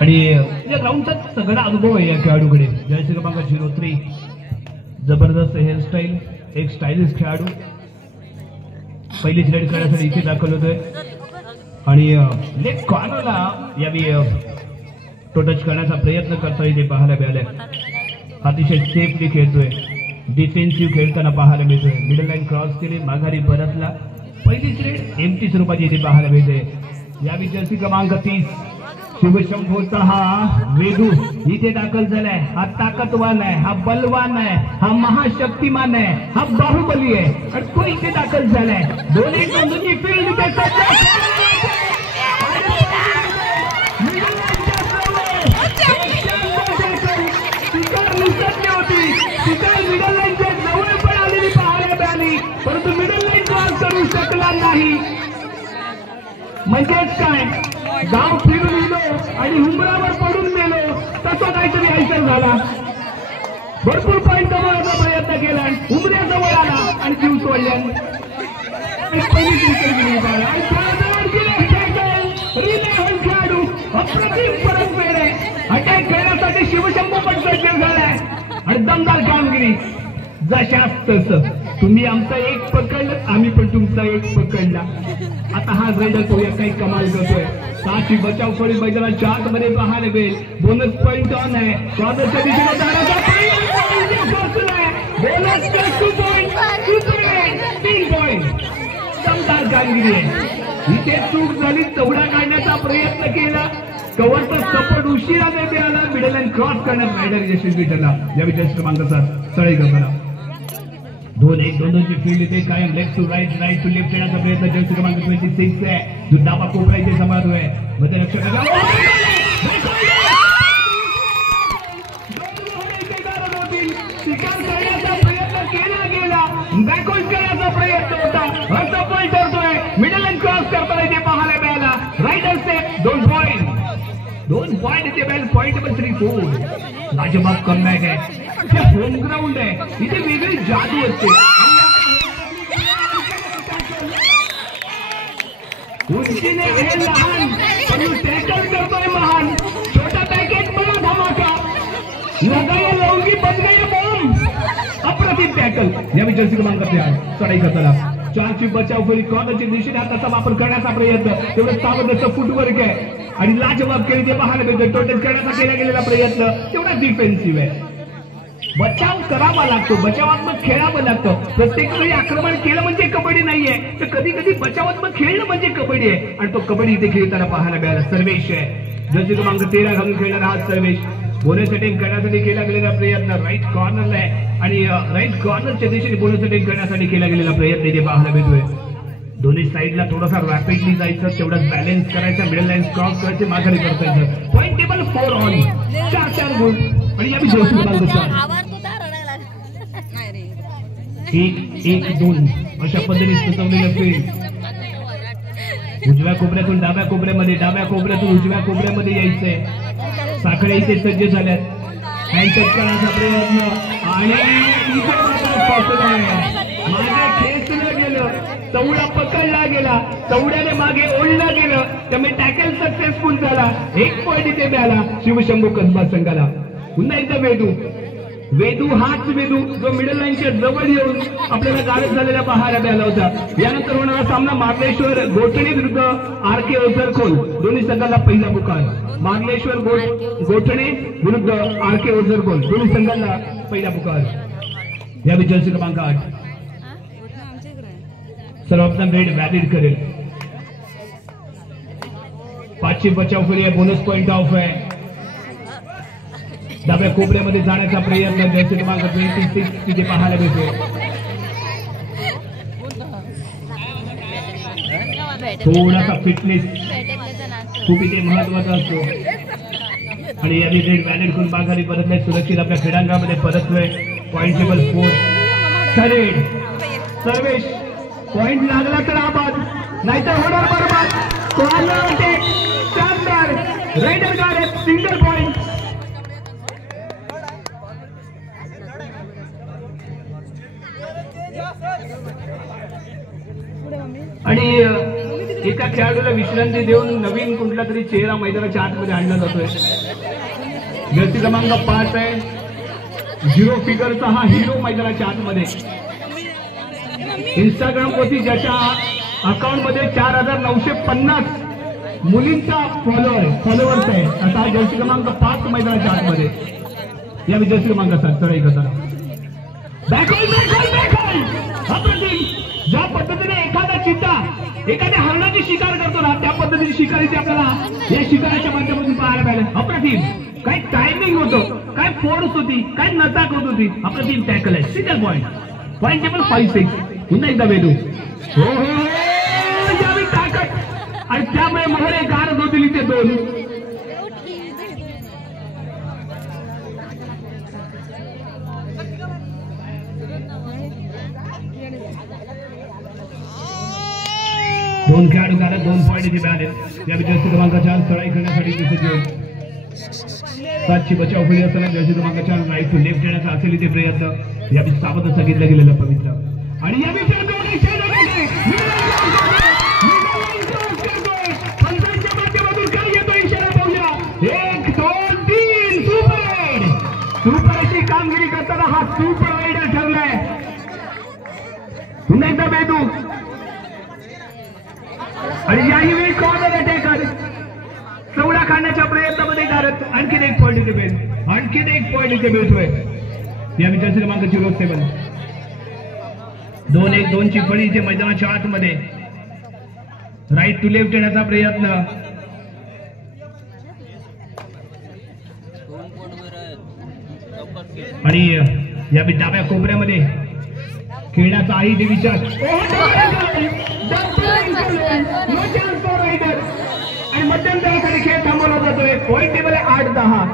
आणि या ग्राउंडचा सगळा अनुभव आहे या खेळाडूकडे. जर्सी क्रमांक 03 जबरदस्त हेअरस्टाईल, एक स्टायलिश खेळाडू. पहिली रेड करण्यासाठी इथे दाखल होतोय आणि लेग कॉर्नरला यावी तो टच करण्याचा प्रयत्न करतोय इथे पाहायला मिळालाय. अतिशय सेफली खेळतोय, डिफेन्सिव्ह खेळताना पाहायला मिळतोय. मिडल लाईन क्रॉस केली, माघारी परतला. पहिलीच रेड एमटी स्वरूपाची इथे पाहायला मिळते. यावी जर्सी क्रमांक 30 शिवशंभूचा हा वेदू इथे दाखल झालाय. हा ताकदवान आहे, हा बलवान आहे, हा महाशक्तिमान आहे, हा बाहुबली आहे आणि तो इथे दाखल झालाय. दोन्ही बंधूंची फील्ड मिडल लाईनच्या जवळ पण आलेली पाहायला मिळाली, परंतु मिडल लाईन क्रॉस करू शकला नाही. म्हणजेच काय, गाव फिरून गेलो आणि हुंबरावर पडून गेलो तसा काहीतरी ऐकत झाला. भरपूर पॉईंट जवळचा प्रयत्न केला, हुंबऱ्याजवळ आला आणि जीव सोडल्या. खेळाडू अप्रतिम परतफेड आहे. अटॅक करण्यासाठी शिवशंभू पण सज्ज झालाय आणि दमदार कामगिरी. जशाच तसं तुम्ही आमचा एक पकडलं, आम्ही पण तुमचा एक पकडला. आता हा रेडर तो काही कमाल करतोय. 7ची बचाव फळी मैदानाच्या आतमध्ये पाहायला मिळेल. बोनस पॉईंट ऑन आहे. स्वागतच्या दिशेने जाण्याचा बोनस प्लस 2 पॉईंट, 3 पॉईंट. दमदार कामगिरी आहे. इथे चूक झाली, चौडा काढण्याचा प्रयत्न केला, कव्हरचा सपोर्ट उशिराने मिळाला. मिडल लाईन क्रॉस करण्यात रायडर यशस्वी ठरला. या विजय क्रमांकाचा तळे गमला. 2-1 फील्ड इथे कायम. Left to right, right to left येण्याचा प्रयत्न जर्सी क्रमांक 26 आहे. जो डावा कोपरा इथे सांभाळतोय. मध्ये लक्ष शिकार करण्याचा प्रयत्न केला गेला, बॅकवर्ड करण्याचा प्रयत्न होता, असफल ठरतोय. मिडल लाईन क्रॉस करताना इथे पाहायला मिळाला. रायडर स्टेप 2 पॉईंट इथे बॅल पॉईंटेबल 3-4. लाजबाब कमबॅक आहे. हे होम ग्राउंड आहे, इथे वेगळी जादू असते. उंचीने आहे लहान, पण टॅकल करतोय महान. छोटा पॅकेज बडा धमाका, लगाया लवंगी बन गए बॉम्ब. अप्रतिम टॅकल. या जर्सी क्रमांक 8 चढाई करताना 4ची बचाव फळी कॉर्नरच्या दिशेने हाताचा वापर करण्याचा प्रयत्न. तेवढं सावधचं फुटवर्क आहे आणि लाजवाब खेळी ते पाहायला मिळतं. टोटल करण्याचा केला गेलेला प्रयत्न तेवढा डिफेन्सिव्ह आहे. बचाव करावा लागतो, बचावात्मक खेळावं लागतं. प्रत्येक वेळी आक्रमण केलं म्हणजे कबड्डी नाहीये, तर कधी कधी बचावात्मक खेळणं म्हणजे कबड्डी आहे. आणि तो कबड्डी इथे खेळताना पाहायला मिळाला. सर्वेश आहे, जर्सी क्रमांक 13 घालून खेळणारा हा सर्वेश. बोनस अटेम्प्ट करण्यासाठी केला गेलेला प्रयत्न राईट कॉर्नरला आहे आणि राईट कॉर्नरच्या दिशेने बोनस अटेम्प्ट करण्यासाठी केला गेलेला प्रयत्न इथे पाहायला मिळतोय. दोन्ही साईडला थोडासा रॅपिडली जायचं, तेवढाच बॅलन्स करायचा, मिडल लाईन क्रॉस करायचे, माघारी करतायचं. पॉईंट टेबल 4 ऑन, 4 गुण. आणि या जर्सी क्रमांक 4 1-1-2 अशा पद्धतीने सुचवलेलं फील्ड. उजव्या कोपऱ्यातून डाव्या कोपऱ्यामध्ये, डाव्या कोपऱ्यातून उजव्या कोपऱ्यामध्ये यायचंय. साखळ्या इथे सज्ज झाल्यात. हँडटच करण्याचा प्रयत्न आणि मागे खेचलं गेलं, चौडा पकडला गेला, चौड्याने मागे ओढलं गेलं, त्यामुळे टॅकल सक्सेसफुल झाला. 1 पॉईंट इथे मिळाला शिवशंभू कसबा संघाला. पुन्हा एकदा वेदू हाच वेदू जो मिडल लाईनच्या जवळ येऊन आपल्याला गारद झालेला पाहायला मिळाला होता. यानंतर होणारा सामना मार्लेश्वर गोठणे विरुद्ध RK ओझरखोल. दोन्ही संघाला पहिला पुकार. मार्लेश्वर गोठणे विरुद्ध RK ओझरखोल, दोन्ही संघाला पहिला पुकार. या जर्सी क्रमांक 8 सर्वप्रथम रेड व्हॅलिड करेल. 5ची बचाव फळी आहे, बोनस पॉईंट ऑफ आहे. डाव्या कोपऱ्यामध्ये जाण्याचा प्रयत्न जर्सी क्रमांक 26 तिथे पाहायला मिळतो. थोडासा फिटनेस खूप इथे महत्वाचा असतो. आणि याने रेड व्हॅलिड करून माघारी परतलाय, सुरक्षित आपल्या क्रीडांगणामध्ये परतलोय. Point table 4. सर्वेश पॉईंट लागला तर आबाद, नाहीतर होणार बरबाद. कॉर्नर अटॅक, शानदार रायडर गार्ड, सिंगल पॉईंट. आणि एका खेळाडूला विश्रांती देऊन नवीन कुठला तरी चेहरा मैदानाच्या आतमध्ये आणला जातोय. जर्सी क्रमांक 5 आहे, 0 फिगरचा हा हिरो मैदानाच्या आतमध्ये. इंस्टाग्राम वरती ज्याच्या अकाउंट मध्ये 4950 मुलींचा फॉलोअर्स आहे, असा हा जर्सी क्रमांक 5 मैदानाच्या आतमध्ये. या जर्सी क्रमांक 7 चढाई करताना ज्या पद्धतीने एखादा चित्ता एखाद्या हरणाची शिकार करतो ना, त्या पद्धतीने शिकारीची आपल्याला या शिकाराच्या माध्यमातून पाहायला मिळालं. अप्रतिम काय टायमिंग होतं, काय फोर्स होती, काय नचाक होत होती. अप्रतिम टॅकल आहे. Single point table 5-6. पुन्हा एकदा वेदू हो यावी ताकद आणि त्यामुळे मोहरे गारद होतील इथे 2. दोन खेळाडू झाले, 2 पॉईंट इथे मिळाले. या जर्सी क्रमांक 4 चढाई करण्यासाठी दिसत 7ची बचाव फुली असताना जर्सी क्रमांक 4 राईट टू लेफ्ट येण्याचा असेल इथे प्रयत्न. या सावध सांगितलं गेलेलं पवित्र. आणि या माध्यमातून काय येतो इशारा पाहूया. 1 2 3 सुपर अशी कामगिरी करताना हा सुपर रायडर ठरलाय. पुन्हा एकदा बेदू आणि याही वेळी कॉर्नर अटॅकर चौडा काढण्याच्या प्रयत्नामध्ये गारत. आणखीन 1 पॉईंट इथे मिळेल, आणखीन 1 पॉईंट इथे मिळतोय. या जर्सी क्रमांक 07 2-1-2ची फळी इथे मैदानाच्या आतमध्ये. राईट टू लेफ्ट येण्याचा प्रयत्न. आणि या डाव्या कोपऱ्यामध्ये खेळण्याचा आहे ते विचार. आणि मध्यंतरासाठी खेळ थांबवला जातोय. पॉईंट टेबल आहे 8-10.